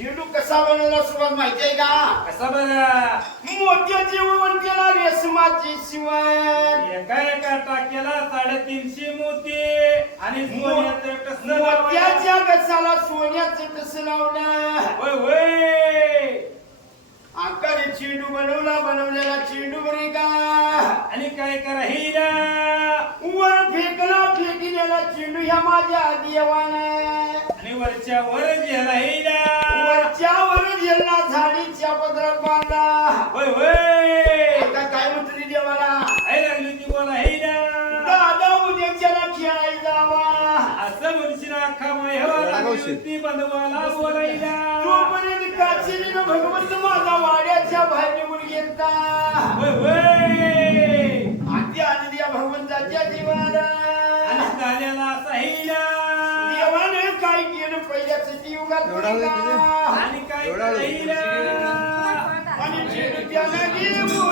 चेंडू कसा बनवला सुरुवात माहिती आहे का? कसा बरं मोत्याची वळवण केला रेशमाची शिवण. एका एका टाक्याला 350 मोती आणि सोन्याचं कसं मोत्याच्या गसाला सोन्याचं कसं लावलं. होय होय आकारे चेंडू बनवलेला चेंडू बरे का. आणि काय करायला वर फेकला फेकिलेला चेंडू ह्या माझ्या देवानं. आणि वरच्या वर राहिला वरच्या वर झेलला झाडीच्या पदरात बांधला. होय होय आता काय म्हणतो ती देवाला. काय लागली ती बोलायला दादा उद्याच्याला खेळायला जावा. असं म्हणशील अख्खा माहिती बंधवाला बोलायला तोपर्यंत काचीनं भगवंत माझा वाड्याच्या बाहेर निघून गेलता. होय होय आद्या आणि त्या भगवंताच्या जीवाला आणि झाल्याला साहिला देवानं काय केलं पहिल्याच युगात आणि काय करायला आणि चेंडू त्याला घेऊन